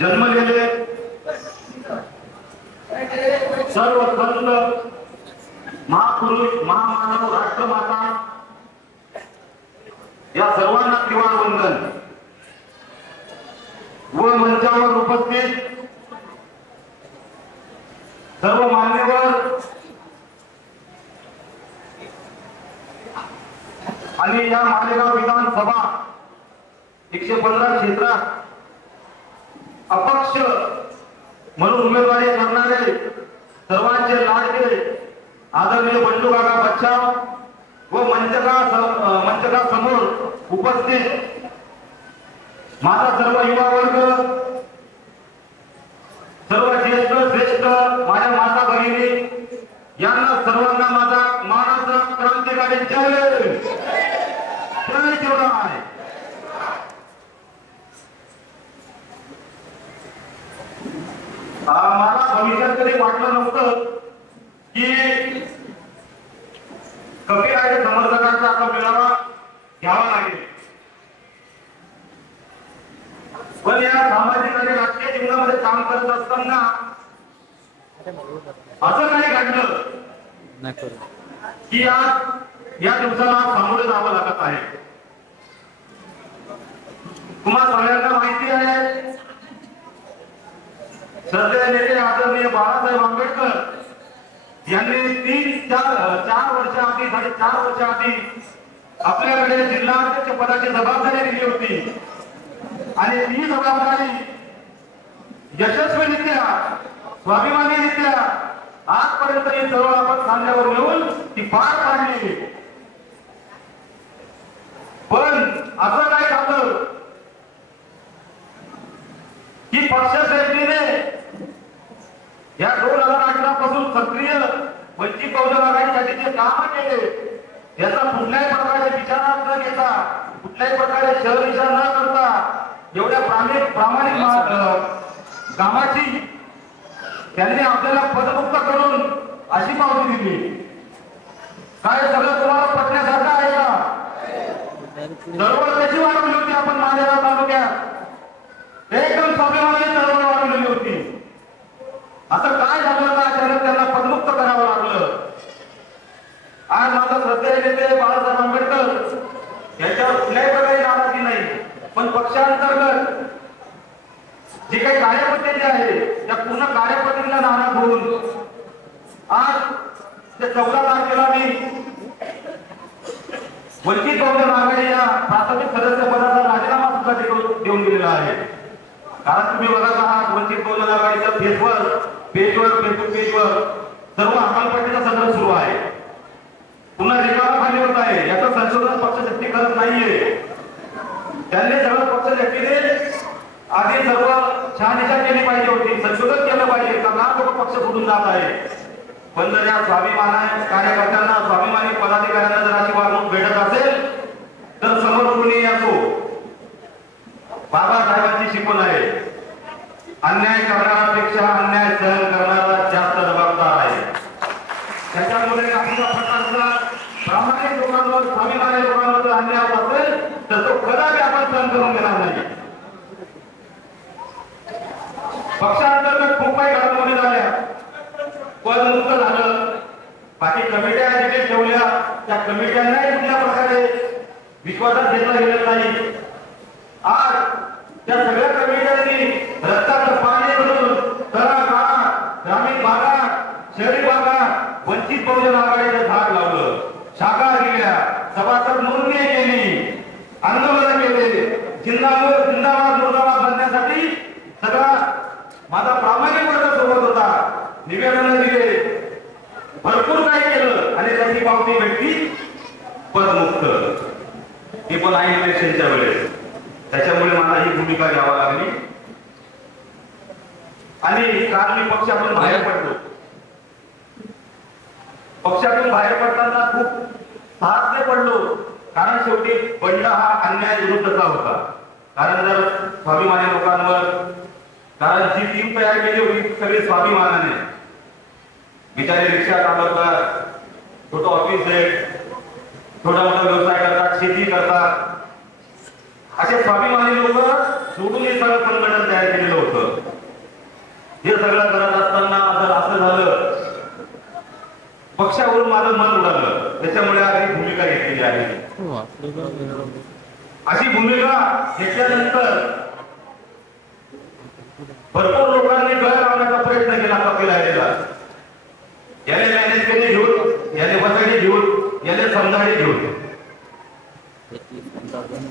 जन्मलेले सर्व संत महापुरुष महामानव राष्ट्रमाता या सर्वांना त्रिवार वंदन व मंचावर उपस्थित सर्व मान्यवर आणि या मालेगाव विधानसभा 115 क्षेत्रात अपक्ष म्हणून उमेदवारी करणारे सर्वांचे लाडके आदरणीय बंडू काका बच्चाव व मंचका समोर उपस्थित माझा सर्व युवा वर्ग, सर्व ज्येष्ठ श्रेष्ठ माझ्या माता भगिनी यांना सर्वांना माझा मानाचा क्रांतिकारी जय शिवराय. मला भविष्यात कधी वाटलं नव्हतं की कपिराय समर्थकांचा आता मेळावा घ्यावा लागेल, पण या सामाजिक आणि राजकीय जीवनामध्ये काम करत असताना असं काही घडलं की आज या दिवसाला सामोरे जावं लागत आहे. तुम्हाला सगळ्यांना माहिती आहे, श्रद्धेय नेते आदरणीय बाळासाहेब आंबेडकर यांनी 3-4 वर्षाआधी 4.5 वर्षाआधी आपल्याकडे जिल्हाध्यक्ष पदाची जबाबदारी दिली होती आणि ती जबाबदारी यशस्वीरित्या स्वाभिमानीरित्या आजपर्यंत ही सर्व आपण खांद्यावर घेऊन ती पार पाडली. पण असं काय झालं की पक्षश्रेष्ठीने या 2018 पासून सक्रिय वंचित बहुजन आघाडीसाठी जे काम केले याचा कुठल्याही प्रकारे विचारात न घेता, कुठल्याही प्रकारे शहरीचा न करता एवढ्या प्रामाणिक कामाची त्यांनी आपल्याला पदमुक्त करून अशी पावती दिली. काय सगळं तुम्हाला पटण्यासारखं आहे का? चळवळ कशी वाढवली होती आपण मालेगाव तालुक्यात? एकदम स्वाभिमानाने चळवळ वाढवलेली होती. आता काय झालं का अचानक त्यांना पदमुक्त करावं लागलं? आज माझा श्रद्धेय नेते बाळासाहेब आंबेडकर यांच्यावर कुठल्याही प्रकारे नाराजी नाही, पण पक्षांतर्गत जी काही कार्यपद्धती आहे त्या पूर्ण कार्यपद्धतीला नाराज होऊन आज ते 14 तारखेला मी वंचित बहुजन आघाडी या प्राथमिक सदस्य पदाचा राजीनामा सुद्धा देऊन दिलेला आहे. कारण तुम्ही बघत आहात वंचित बहुजन आघाडीच्या फेसबुक पेजवर सर्व हकालपट्टीचा संदर्भ सुरू आहे. पुन्हा रिकामा खाली होत आहे. याचं संशोधन पक्षशक्ती करत नाहीये. त्यांनी सगळं पक्षशक्तीने आधी सर्व शहानिशा केली पाहिजे होती, संशोधन केलं पाहिजे का लोक पक्ष सोडून जात आहे. पण जर या स्वाभिमानी कार्यकर्त्यांना, स्वाभिमानी पदाधिकाऱ्यांना जर अशी वागणूक भेटत असेल तर समोर कोणी असो, बाबासाहेबांची शिकवण आहे, अन्याय करणाऱ्यापेक्षा अन्याय सहन करणारा जास्त जबाबदार आहे. त्याच्यामुळे आपल्या प्रकारचा प्रामाणिक लोकांवर, स्वाभिमानी लोकांवर जर अन्याय होत असेल तर तो कदापि आपण सहन करून घेणार नाही. पक्षांतर्गत खूप काही घडामोडी झाल्या, पण मुक्त झालं. बाकी कमिट्या जिथे ठेवल्या त्या कमिट्यांनाही कुठल्या प्रकारे विश्वासात घेतला गेलेला नाही. आज त्या सगळ्या कमिट्यांनी रस्त्याचं पाणी भरून तळागाळात, ग्रामीण भागात, शहरी भागात वंचित बहुजन आघाडीचं झाड लावलं, शाखा दिल्या, सभासद नोंदणी केली, आंदोलन केले, जिंदाबाद मुर्दाबाद बनण्यासाठी सगळा माझा प्रामाणिक वर्ग सोबत होता. निवेदन दिले, भरपूर काही केलं आणि त्याची पावती भेटली पदमुक्त. हे पण आहे इलेक्शनच्या वेळेस. त्याच्यामुळे मला ही भूमिका घ्यावी लागली आणि काल मी पक्षातून बाहेर पडलो. पक्षातून बाहेर पडताना खूप साहसने पडलो, कारण शेवटी बंडा हा अन्याय विरुद्धचा होता. कारण जर स्वाभिमानी लोकांवर, कारण जी टीम तयार केली होती सगळी स्वाभिमानाने, बिचारे रिक्षा चालवतात, छोटं ऑफिस आहे, छोटा मोठा व्यवसाय करतात, शेती करतात, असे स्वाभिमानी लोक सोडून हे सगळं संघटन तयार केलेलं होतं. अशी भूमिका घेतल्यानंतर भरपूर लोकांनी गळ लावण्याचा प्रयत्न केला कपिल आयरेला. याने मॅनेज केले घेऊन, याने वसडी घेऊन, याने समजाडी घेऊन.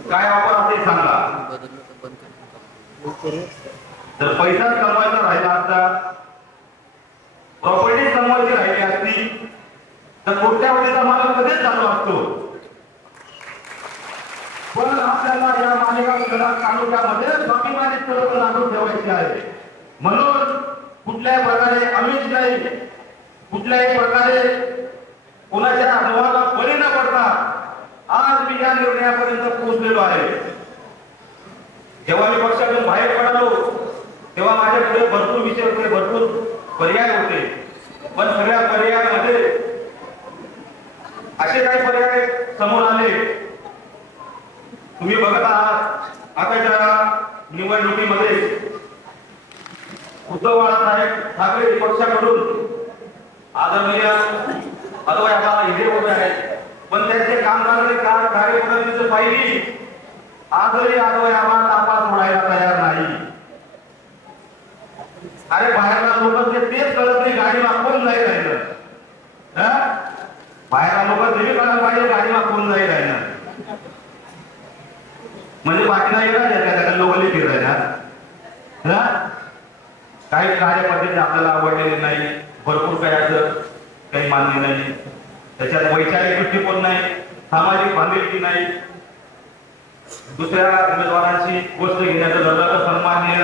काय वापर असे सांगा. जर पैसा कमवायचा राहिला असता, प्रॉपर्टी कमवायची राहिली असती, तर कोट्यावधीचा माल कधीच चालू असतो. पण आपल्याला या मालेगाव शहरात तालुक्यामध्ये स्वाभिमानी चळवळ लागू ठेवायची आहे. म्हणून कुठल्याही प्रकारे आमिष नाही, कुठल्याही प्रकारे कोणाच्या अनुभवाला बळी न पडता आज मी या निर्णयापर्यंत पोहोचलेलो आहे. जेव्हा मी पक्षातून बाहेर पडलो तेव्हा माझ्याकडे भरपूर विषय होते, भरपूर पर्याय होते. पण सगळ्या पर्यायामध्ये असे काही पर्याय समोर आले. तुम्ही बघत आहात आताच्या निवडणुकीमध्ये उद्धव बाळासाहेब ठाकरे पक्षाकडून आदरणीय अद्वै आबा हिरे उभे आहेत. पण त्यांचे कामकाजाची कार्यपद्धती जर पाहिली, आजही अद्वै आबा तापा सोडायला तयार नाही. अरे बाहेरला लोक तेच कळत नाही, गाडी मागून नाही राहिलं. बाहेरला लोक तरी कळत पाहिजे, गाडी मागून नाही राहिलं. म्हणजे बाकी नाही का लोकली फिरायला. काही कार्यपद्धती आपल्याला आवडलेली नाही, भरपूर काही असं काही मान्य नाही. त्याच्यात वैचारिक दृष्टिकोन नाही, सामाजिक बांधिलकी नाही. दुसऱ्या उमेदवारांची गोष्ट घेण्याचं धरलं तर सन्माननीय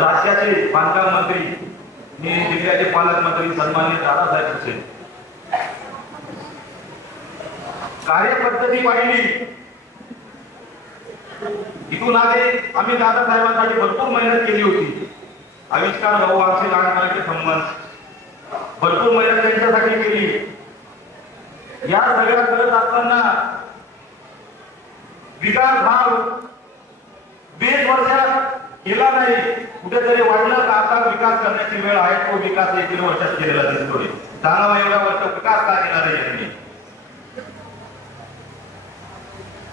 राज्याचे बांधकाम मंत्री, मी जिल्ह्याचे पालकमंत्री सन्माननीय दादासाहेब भुसे, कार्यपद्धती पाहिली. इथून आले आम्ही दादासाहेबांसाठी भरपूर मेहनत केली होती. आविष्कार भाऊ आमचे लहानपणाचे संबंध भरपूर मेहनत त्यांच्यासाठी केली. या सगळ्या करत असताना विकास भाव 20 वर्षात केला नाही, कुठेतरी वाढलं का आता विकास करण्याची वेळ आहे. तो विकास 1-3 वर्षात केलेला दिसतोय. सांगा एवढ्या वर्ष विकास का केला नाही यांनी.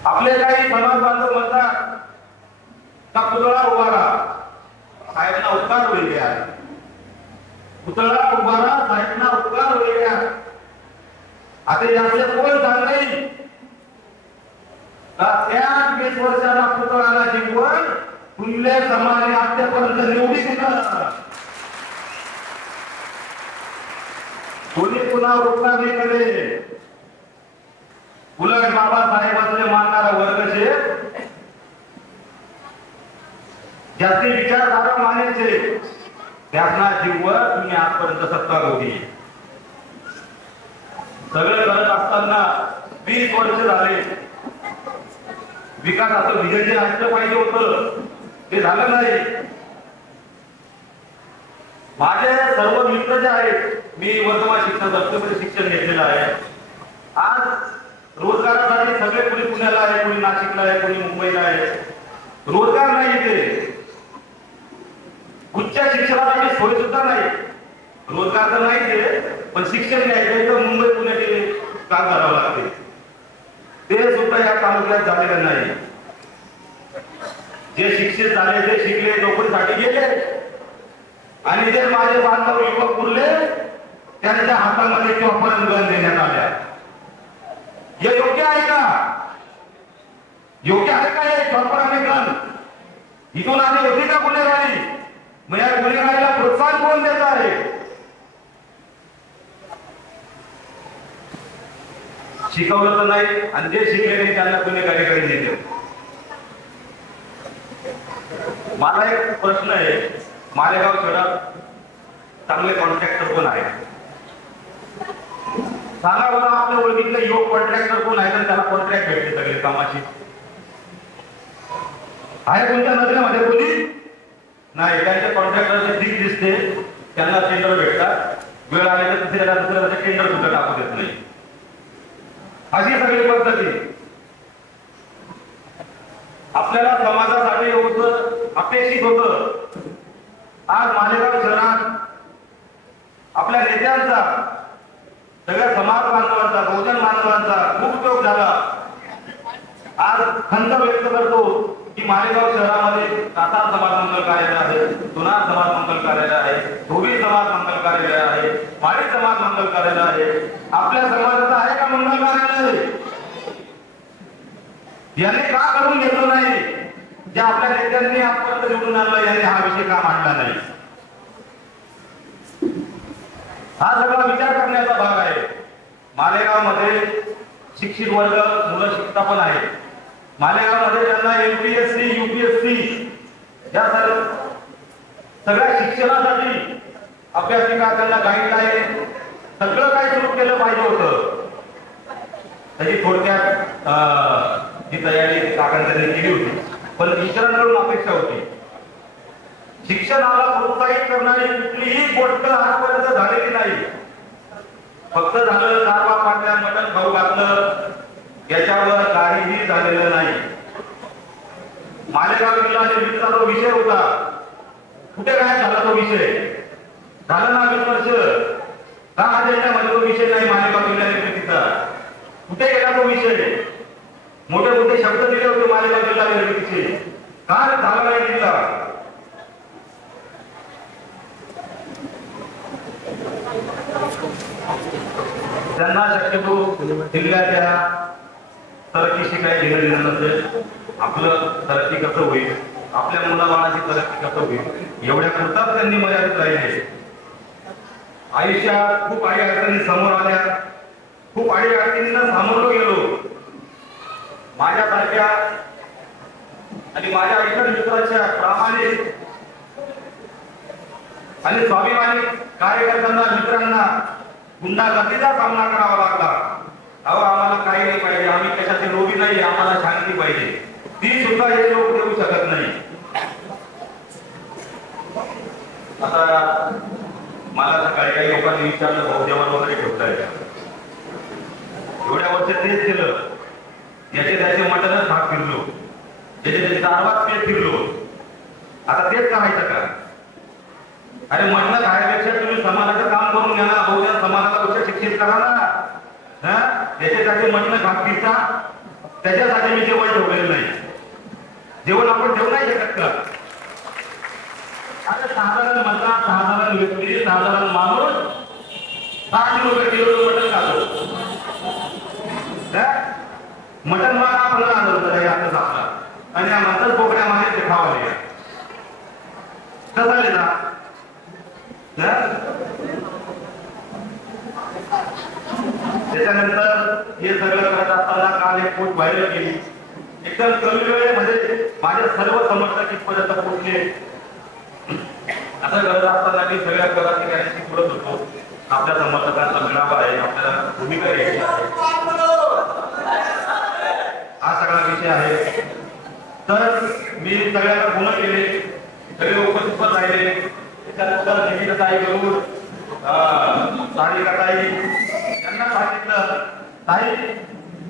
आपले काही समाज बांधव म्हणतात का पुतळा उभारा, साहेबांना उपकार होईल या. पुतळा उभारा, साहेबांना उपकार होईल या. आता याचे कोण सांगेल का त्या 20 वर्षाला पुतळाला जिंकवून फुले समाज आतापर्यंत निवडी दिला. कोणी पुन्हा रोखणार नाही करे. उलट बाबासाहेबांचे मानणारा वर्ग जे जास्ती विचारधारा मानायचे त्यांना जीववर तुम्ही आजपर्यंत सत्ता होती. सगळं करत असताना 20 वर्ष झाले. विकासाचं विजय जे असलं पाहिजे होतं ते झालं नाही. माझे सर्व मित्र जे आहेत, मी वर्तमान शिक्षण संस्थेमध्ये शिक्षण घेतलेलं आहे. आज रोजगारासाठी सगळे कोणी पुण्याला आहे, कोणी नाशिकला आहे, कोणी मुंबईला आहे. रोजगार नाही इथे, उच्च शिक्षणासाठी सोय सुद्धा नाही. रोजगार तर नाही पण शिक्षण घ्यायचं तर मुंबई पुण्याचे काम करावं लागते. ते सुद्धा या तालुक्यात झालेलं नाही. जे शिक्षित झाले, जे शिकले, नोकरीसाठी गेले आणि जे माझे बांधव युवक उरले त्यांच्या हातामध्ये किंवा गन देण्यात आल्या. हे योग्य आहे का? योग्य आहे का हे चॉपराने गन? इथून आली होती का गुन्हेगारी? मग या गुन्हेगारीला प्रोत्साहन कोण देत आहे? शिकवलं तर नाही आणि जे शिकले नाही त्यांना गुन्हेगारीकडे नेते. मला एक प्रश्न आहे, मालेगाव शहरात चांगले कॉन्ट्रॅक्टर कोण आहे? सांगा बरं, आपल्या ओळखीतले योग कॉन्ट्रॅक्टर कोण आहे तर त्याला कॉन्ट्रॅक्ट भेटते सगळे कामाची? आहे कोणत्या नजरेमध्ये कोणी नाही. त्यांच्या कॉन्ट्रॅक्टरचे ठीक दिसते, त्यांना टेंडर भेटतात. वेळ आली तर दुसऱ्या टेंडर सुद्धा टाकू देत नाही. अशी सगळी पद्धती. आपल्याला समाजासाठी होतं अपेक्षित होतं. आज मालेगाव शहरात आपल्या नेत्यांचा सगळ्या समाज बांधवांचा, बहुजन बांधवांचा खूप उपयोग झाला. आज खंत व्यक्त करतो की मालेगाव शहरामध्ये कासार समाज मंगल कार्यालय आहे, जुनार समाज मंगल कार्यालय आहे, धोबी समाज मंगल कार्यालय आहे, माळी समाज मंगल कार्यालय आहे. आपल्या समाजाचं आहे का मंगल कार्यालय? याने का करून घेतलं नाही? जे आपल्या नेत्यांनी आजपर्यंत निवडून आणलं याने हा विषय का मांडला नाही? हा सगळा विचार करण्याचा भाग आहे. मालेगाव मध्ये शिक्षित वर्ग मुलं शिकता पण आहे. मालेगाव मध्ये त्यांना एमपीएससी UPSC या सगळ्या शिक्षणासाठी अभ्यासिका त्यांना गाईडलाईन सगळं काय सुरू केलं पाहिजे होतं. त्याची थोडक्यात जी तयारी काकांनी केली होती, पण इतरांकडून अपेक्षा होती. शिक्षणाला प्रोत्साहित करणारी कुठलीही गोष्ट आजपर्यंत झालेली नाही. फक्त झालं दारवा पाटल्या मटण खाऊ घातलं, याच्यावर काहीही झालेलं नाही. मालेगाव जिल्हा निर्मितीचा जो विषय होता, कुठे काय झाला तो विषय? झालं ना 20 वर्ष का अजेंड्यामध्ये तो विषय नाही मालेगाव जिल्हा निर्मितीचा? कुठे गेला तो विषय? मोठे मोठे शब्द दिले होते मालेगाव जिल्हा निर्मितीचे, का झाला नाही जिल्हा? त्यांना शक्यतो जिल्ह्याच्या तरक्कीशी काही घेणं देणं नसेल. आपलं तरक्की कसं होईल, आपल्या मुलाबाळाची तरक्की कसं होईल एवढ्या पुरताच त्यांनी मर्यादित राहिले. आयुष्यात खूप आई अडचणी समोर आल्या, खूप आई अडचणींना सामोरं गेलो. माझ्यासारख्या आणि माझ्या इतर मित्राच्या प्रामाणिक आणि स्वाभिमानी कार्यकर्त्यांना, मित्रांना गुंडागर्दीचा सामना करावा लागला. अहो आम्हाला काही नाही पाहिजे, आम्ही कशाचे लोभी नाही, आम्हाला शांती पाहिजे. ती सुद्धा हे लोक देऊ शकत नाही. आता मला सकाळी काही लोकांनी विचारलं, भाऊ जेवण वगैरे ठेवताय? एवढ्या वर्ष तेच केलं. याचे त्याचे मटनच भाग फिरलो, त्याचे त्याचे दारवाच पेट फिरलो. आता तेच करायचं का? अरे म्हणणं खाण्यापेक्षा तुम्ही समाजाचं काम करून घ्या ना. बहुजन समाजाला गोष्ट शिक्षित करा ना. त्याच्यासाठी म्हणणं भाग फिरता, त्याच्यासाठी मी जेवण ठेवलेलं नाही. जेवण आपण ठेवू नाही शकत का? आता साधारण मतदार, साधारण व्यक्ती, साधारण माणूस 60 किलो मटण खातो. मटण मला आपण आणलं होतं यातच आपला, आणि या म्हणतात कोकण्यामध्ये ते खावाले कसा लिहिला? त्याच्यानंतर हे सगळं करत असताना काल एक पोस्ट व्हायरल केली. एकदम कमी वेळेमध्ये माझे सर्व समर्थक इथपर्यंत पोहोचले. असं करत असताना मी सगळ्या पदाधिकाऱ्यांशी बोलत होतो. आपल्या समर्थकांचा मेळावा आहे, आपल्याला भूमिका घ्यायची आहे, हा सगळा विषय आहे. तर मी सगळ्यांना फोन केले, सगळे उपस्थित राहिले. त्याच्यानंतर निमित्ताई करून सारिकाताई यांना सांगितलं, ताई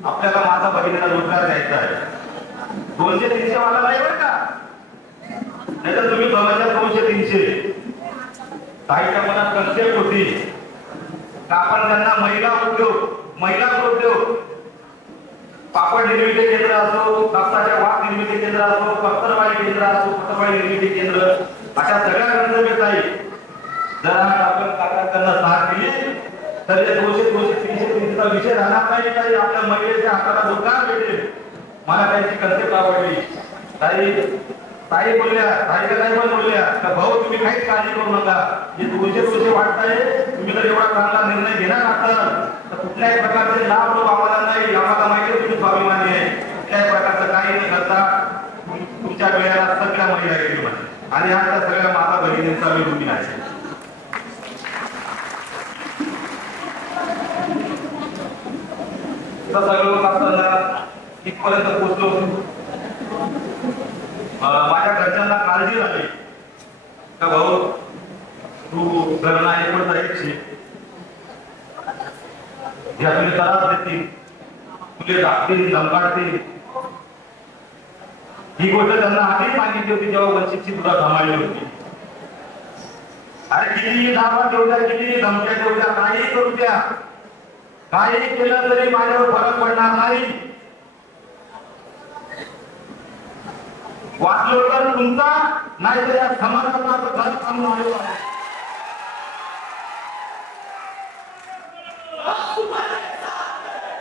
आपल्याला माझा भगिनीला रोजगार द्यायचा आहे. 200-300 वाला नाही बरं का, नाही तर तुम्ही समजा 200-300. ताईच्या मनात कन्सेप्ट होती का आपण त्यांना महिला उद्योग, पापड निर्मिती केंद्र असो, कापसाच्या वाघ निर्मिती केंद्र असो, पत्तरवाळी केंद्र असो, पत्तरवाळी निर्मिती केंद्र, अशा सगळ्या गंतव्यात आहे. जर आपण काकांना साथ दिली तर 200-300 विषय राहणार नाही. काही आपल्या महिलेच्या हाताला रोजगार भेटेल. मला त्यांची कन्सेप्ट आवडली. ताई बोलल्या, ताईला नाही पण बोलल्या का भाऊ तुम्ही काहीच काळजी करू नका, हे 200 वाटताय, तुम्ही जर एवढा चांगला निर्णय घेणार असाल तर कुठल्याही प्रकारचे लाभ लोक आम्हाला नाही. आम्हाला माहिती आहे तुम्ही स्वाभिमानी आहे, कुठल्याही प्रकारचं काही न करता तुमच्या वेळेला सगळ्या महिला येतील म्हणजे. आणि आता सगळ्या माता भगिनींचा मी रुटीन आहे. सगळं असताना इथपर्यंत पोहोचलो. माझ्या घरच्यांना काळजी झाली का भाऊ तू घरला एकच जायची, या तुला त्रास देतील, तुले टाकतील, धमकाडतील. ही गोष्ट त्यांना आधीच सांगितली होती जेव्हा वंचितची तुला थांबली होती. अरे किती दाबा देऊ द्या, किती धमक्या देऊ द्या, काही करू द्या, काही केलं तरी माझ्यावर फरक पडणार नाही. वाचलो तर तुमचा, नाही तर या समाजाचा घर थांबून आलेलो आहे.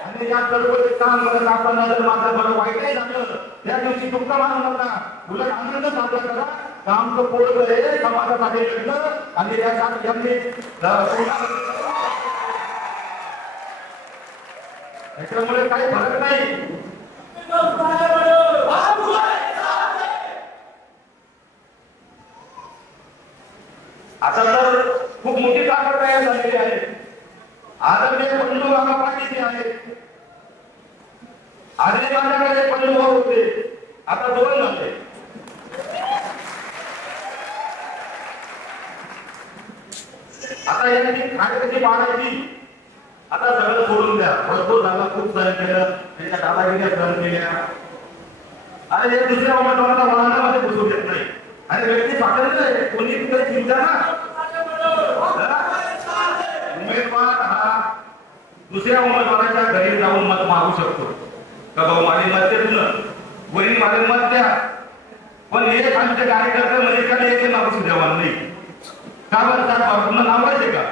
आणि या चळवळीत काम करत असताना जर माझं बरं वाईटही झालं, त्या दिवशी तुमचा मान नका, उलट आनंद साजरा करा. काम तर पोळलं आहे, समाजासाठी लढलं आणि त्यासाठी त्याच्यामुळे काही फरक नाही. आता तर खूप मोठी ताकद तयार झालेली आहे. आदरणीय बंधू बाबा पाटील आहेत. आधी माझ्याकडे बंधू भाऊ होते, आता 2 झाले. आता यांनी खाडी कशी पाडायची आता सगळं सोडून द्या. भरपूर झालं, खूप सहन केलं, त्यांच्या दादागिऱ्या सहन केल्या. आणि हे दुसऱ्या उमेदवाराला वळणामध्ये घुसू देत नाही. आणि व्यक्ती स्वातंत्र्य आहे, कोणी तिकडे चिंता ना. उमेदवार हा दुसऱ्या उमेदवाराच्या घरी जाऊन मत मागू शकतो का, भाऊ माझे मत दे, तुला वहिनी माझे मत द्या. पण हे आमचे कार्यकर्ते म्हणजे काय याचे मागू द्यावा नाही का? बरं साहेब तुम्हाला नावायचे का?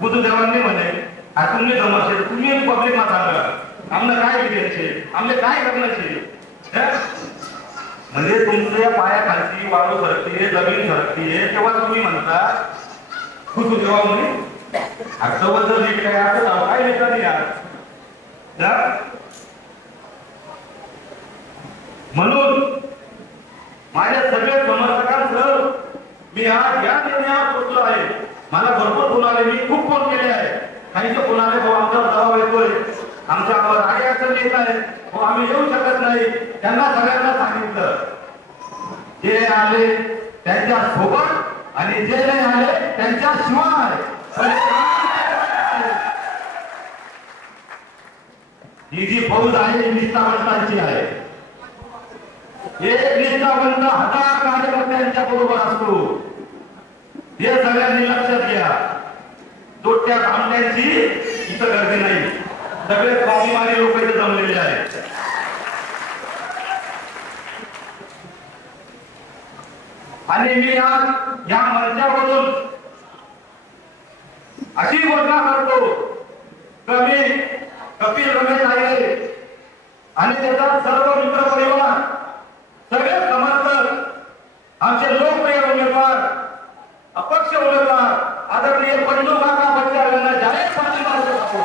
बुधू देवांनी म्हणे तुम्ही जमाशे, तुम्ही पब्लिक मा सांगा आम्हाला काय विचारायचे, आम्हाला काय करण्याचे. म्हणजे तुमच्या पायाखालची वाळू सरकते, जमीन सरकते, तेव्हा तुम्ही म्हणता बुधू देवा म्हणे. जर नीट काय असं काय नेता नाही यार. म्हणून माझ्या सगळ्या समर्थकांसह मी आज या निर्णयावर पोहोचलो आहे. मला भरपूर फोन आले, मी खूप फोन केले आहे. काहीचे फोन आले, भाऊ आमचा दबाव येतोय, आमच्यावर काही अडचण येत आहे, हो आम्ही येऊ शकत नाही. त्यांना सगळ्यांना सांगितलं, जे आले त्यांच्या सोबत आणि जे नाही आले त्यांच्या शिवाय. ही जी फौज आहे निष्ठावंतांची आहे. एक निष्ठावंत 1000 कार्यकर्त्यांच्या बरोबर असतो. हे सगळ्यांनी लक्षात घ्या. तोट्या थांबण्याची इथं गर्दी नाही. सगळे स्वाभिमानी लोक इथे जमलेले आहेत. आणि मी आज या मंचावरून अशी घोषणा करतो की मी कपिल रमेश आहे आणि त्याचा सर्व मित्र परिवार, सगळे समर्थक, आमचे लोकप्रिय उमेदवार, अपक्ष उमेदवार आदरणीय बंधू काका बच्चार यांना जाहीर पाठिंबा देतो.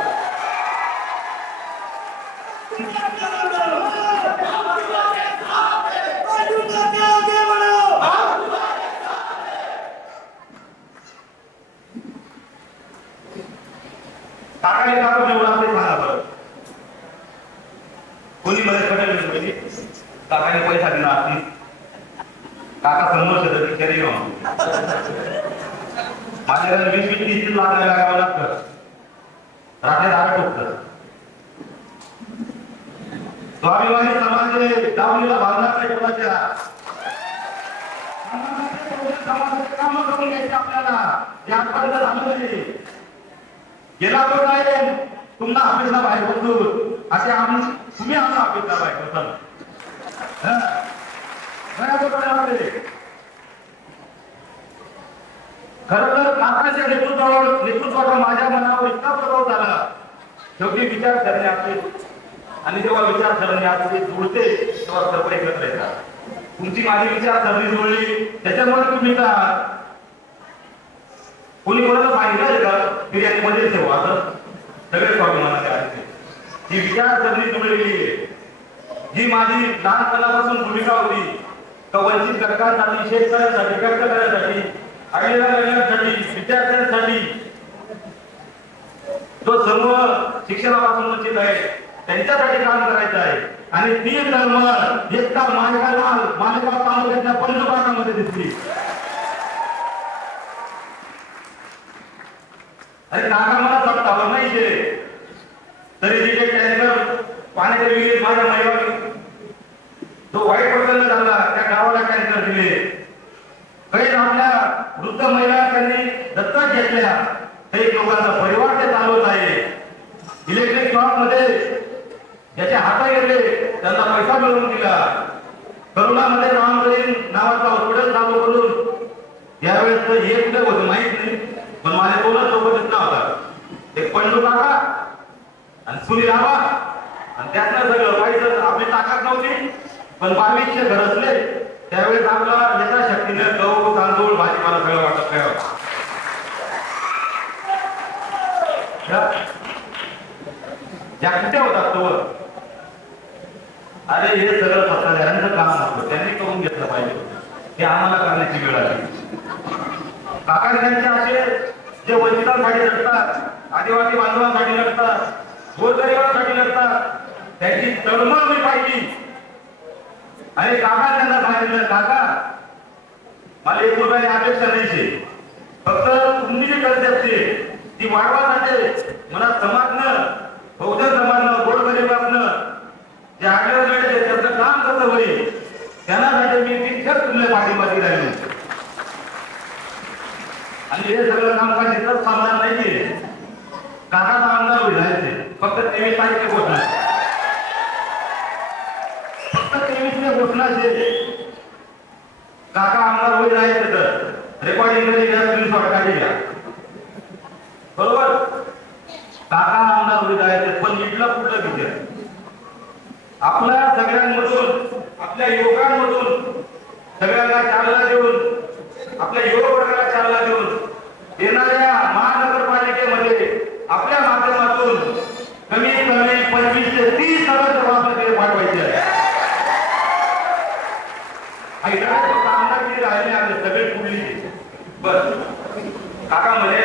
काकाने काका निवडा ते सांगा बरं. कोणी मध्ये पटेल काकाने पैसा दिला असतील, काका समोर शरीर येऊन माझ्याकडे 20-30 लाख लागावं लागतं. रात्री दारा ठोकतं. स्वाभिमानी समाजाने दावणीला भागणार नाही कोणाच्या. समाजाचे काम करून घ्यायचे आपल्याला. हे आजपर्यंत झालं नाही. गेला तो नाही तुम्हाला ऑफिसला बाहेर बघतो असे आम्ही तुम्ही आम्हाला ऑफिसला बाहेर बघता. खरं तर काकाच्या नेतृत्वाचा माझ्या मनावर इतका प्रभाव झाला. शेवटी विचारसरणी असते आणि जेव्हा विचारसरणी असते जुळते तेव्हा सर्व एकत्र येतात. तुमची माझी विचारसरणी जुळली त्याच्यामुळे तुम्ही का कोणी कोणाला सांगितलं का बिर्याणी मध्ये ठेवा असं सगळे स्वाभिमानाचे आहेत. ही विचारसरणी जुळलेली आहे. जी माझी लहानपणापासून भूमिका होती तर वंचित घटकांसाठी, शेतकऱ्यांसाठी, कष्टकऱ्यांसाठी, आलेल्या महिलांसाठी, विद्यार्थ्यांसाठी, जो समूह शिक्षणापासून वंचित आहे त्यांच्यासाठी काम करायचं आहे. आणि ती धर्म एकता मालेगाव तालुक्यातल्या पंचपारामध्ये दिसली. अरे काका मला सत्तावर नाही गेले तरी तिथे टँकर पाण्याच्या विहिरीत माझ्या महिला जो वाईट प्रसंग झाला त्या गावाला टँकर दिले. काही आपल्या वृद्ध महिला त्यांनी दत्तक घेतल्या. काही लोकांचा परिवार ते चालवत आहे. केले, त्यांना पैसा मिळवून दिला. करोनामध्ये रामगरीन नावाचा हॉस्पिटल चालू करून यावेळेस एक कुठे होतं माहित नाही, पण माझ्या दोनच लोक तिथला होता. एक पंडू काका आणि सुनील आबा, आणि त्यातनं सगळं व्हायचं. आपली ताकद नव्हती, पण 2200 घर असले त्यावेळेस आपला यथाशक्तीने गहू तांदूळ भाजीपाला सगळं वाटप करावं. ज्या कुठे होतात तोवर अरे हे सगळं सत्ताधाऱ्यांचं काम नव्हतं, त्यांनी करून घेतलं पाहिजे. हे आम्हाला करण्याची वेळ आली. काकांचे असे जे वंचितांसाठी लढतात, आदिवासी बांधवांसाठी लढतात, गोरगरिबांसाठी लढतात, त्यांची तळमळ मी पाहिजे. आणि काका त्यांना सांगितलं, काका मला 1 रुपयाची अपेक्षा नाही, फक्त तुम्ही जी करत असते ती वाढवासाठी मला समाजनं, बौद्ध समाजनं, गोरगरिबांनं जे आग्रह मिळते त्याचं काम कसं होईल त्यासाठी मी तिथेच तुमच्या पाठीमागे राहिलो. आणि हे सगळं काम काय तिथंच थांबणार नाहीये. काकाचा आमदार होईल फक्त 23 तारखे घोषणा, फक्त 23 घोषणा काका आमदार होईल आहे. तर रेकॉर्डिंग मध्ये घ्या, तुम्ही काढी घ्या, बरोबर. काका आमदार होईल आहे, पण इथलं कुठलं विचार आपल्या सगळ्यांमधून, आपल्या युवकांमधून सगळ्यांना चालना देऊन, आपल्या युवक वर्गाला चालना देऊन येणाऱ्या महानगरपालिकेमध्ये आपल्या माध्यमातून कमीत कमी 25 ते 30 नगरसेवक पाठवायचे आहे. आमदारगिरी राहिले आले सगळे पुढली. बस काका म्हणे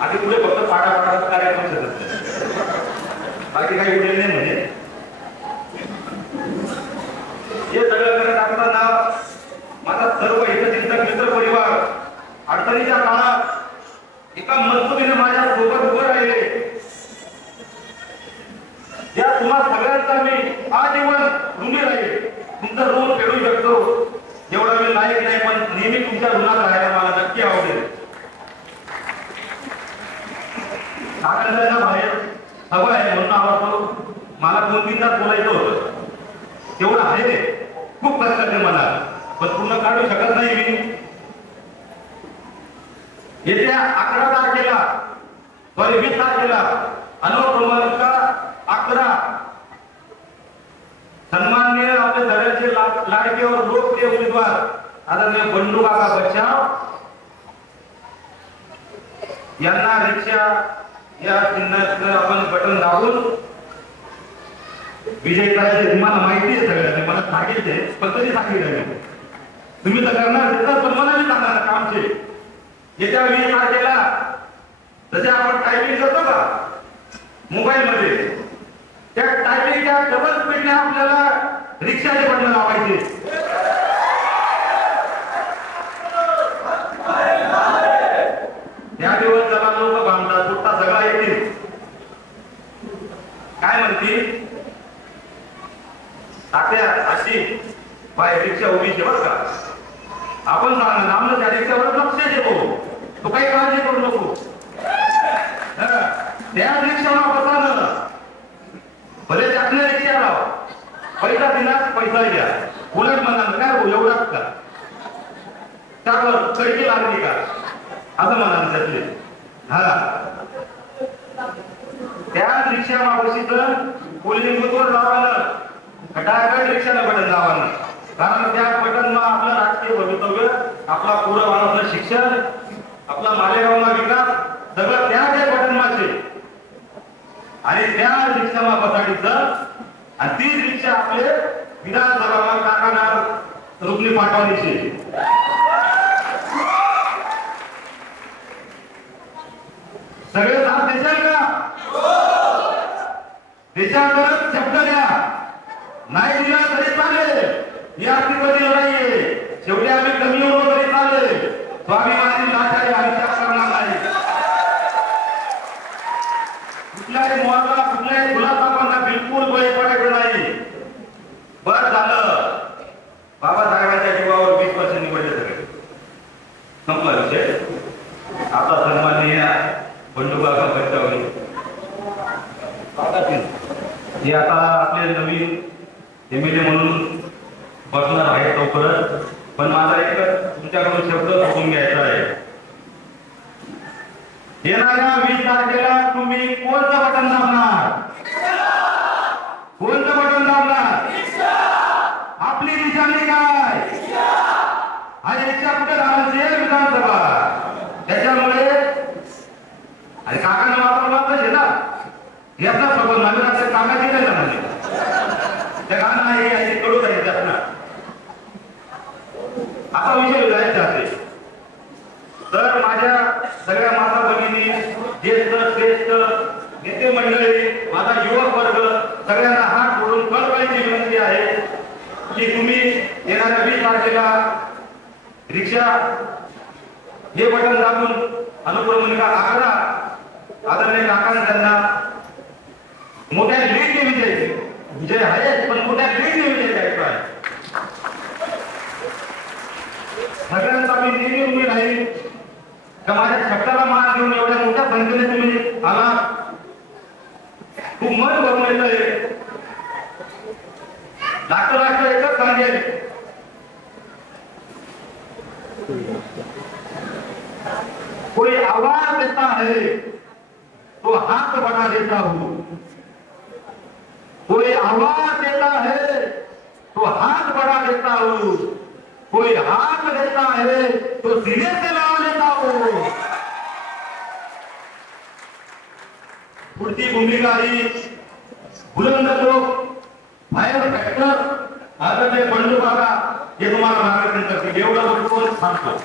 आधी पुढे फक्त पाठापाठाचा कार्यक्रम करत, बाकी काही उरले नाही म्हणे. हे सगळं करत असताना माझा सर्व हितचिंतक मित्र परिवार अडचणीच्या काळात एका मनसुबीने माझ्या सोबत उभं राहिले. या तुम्हा सगळ्यांचा मी आजीवन ऋणी राहील. तुमचं ऋण फेडू शकतो एवढा मी लायक नाही, पण नेहमी तुमच्या ऋणात राहायला मला नक्की आवडेल. काकांच्या बाहेर हवं आहे म्हणून आवडतो. मला 2-3 तास बोलायचं होतं, तेवढं आहे ते. खूप कष्ट आहे मला, पण पूर्ण काढू शकत नाही मी. येत्या 11 तारखेला, सॉरी 20 तारखेला अनुक्रमांक 11 सन्माननीय आपल्या सगळ्यांचे लाडके व लोकप्रिय उमेदवार आदरणीय बंडू काका बच्चाव यांना रिक्षा या चिन्हाचं आपण बटन दाबून विजय करायचे. तुम्हाला माहिती आहे सगळ्यांना, मला सांगितले, पण तरी सांगितलं तुम्ही तर करणार देतात, पण मला नाही सांगणार कामचे. येत्या 20 तारखेला जसे आपण टायपिंग करतो का मोबाईल मध्ये, त्या टायपिंगच्या डबल स्पीडने आपल्याला रिक्षाचे बटन लावायचे. त्या दिवस जरा लोक बांधतात, सुट्टा सगळा येतील. काय म्हणतील तात्या अशी बाय रिक्षा उभी बरं का, आपण सांगा आम्हाला त्या रिक्षावर लक्ष देतो, तो काही काळजी करू नको. त्या रिक्षावर बसायला भले त्यातल्या रिक्षा लाव, पैसा दिलास पैसा द्या, उलट म्हणाल काय हो एवढाच का, त्यावर कडकी लागली का असं म्हणाल त्यातले. त्या रिक्षा मावशीचं पोलिंगवर लावायला खटाखट रिक्षाला बटन लावायला, कारण त्या बटन आपलं राजकीय भवितव्य, आपला पुढं वाढवलं शिक्षण, आपला मालेगावला विकास सगळं त्या बटन माचे. आणि त्या रिक्षाला बसाडीचं आणि ती रिक्षा आपले विधानसभा काकांना रुपली पाठवण्याची. सगळे साथ देशाल का? देशावर शब्द द्या, नाही दिला तरी चालेल. ही आपली कधी नाहीये, शेवटी आम्ही कमी होतो तरी चालेल. स्वाभिमानी लाचारी आयुष्यात करणार नाही. कुठल्याही मोहल्ला, कुठल्याही गुलाबांना बिलकुल बळी पडायचं नाही. बरं झालं बाबासाहेबांच्या जीवावर 20% निवडले सगळे, संपला विषय. आता सन्माननीय बंडू काका बच्चाव हे आता आपले नवीन एमएलए म्हणून बसणार आहे लवकरच, पण माझा एक तुमच्याकडून शब्द बघून घ्यायचा आहे. येणाऱ्या 20 तारखेला तुम्ही कोणतं बटन दाबणार? कोणतं बटन दाबणार? आपली निशाणी काय? आणि रिक्षा कुठे दाबायची आहे? विधानसभा. त्याच्यामुळे आणि काकाने वापरला आहे ना, याचा सबब नवीन असं काकाची काय झालं त्या गाणं आहे कडू जायचं असणार. आता विषय जायचे असेल तर माझ्या सगळ्या माता भगिनी, ज्येष्ठ श्रेष्ठ नेते मंडळी, माझा युवक वर्ग सगळ्यांना हात जोडून कळकळीची विनंती आहे की तुम्ही येणाऱ्या 20 तारखेला रिक्षा हे बटन दाबून अनुक्रमणिका 11 आदरणीय काकांनी त्यांना मोठ्या लीडने विजय आहे, पण मोठ्या लीडने विजय द्यायचा आहे. सगळ्यांचा मी नेहमी उभी राहील का माझ्या शब्दाला मान देऊन एवढ्या मोठ्या संख्येने तुम्ही आला. खूप मन भरून येतंय. राष्ट्र एकच सांगेल, कोई आवाज देता है तो हाथ बढ़ा देता हूं. कोई आवाज देता है तो हाथ बढ़ा देता हूं. कोई हाथ देता है तो सीने से लगा लेता हूं. पुढची भूमिका ही बुलंद लोक फायर फॅक्टर आदरणीय बंडू काका हे तुम्हाला मार्गदर्शन करतील एवढं सांगतो.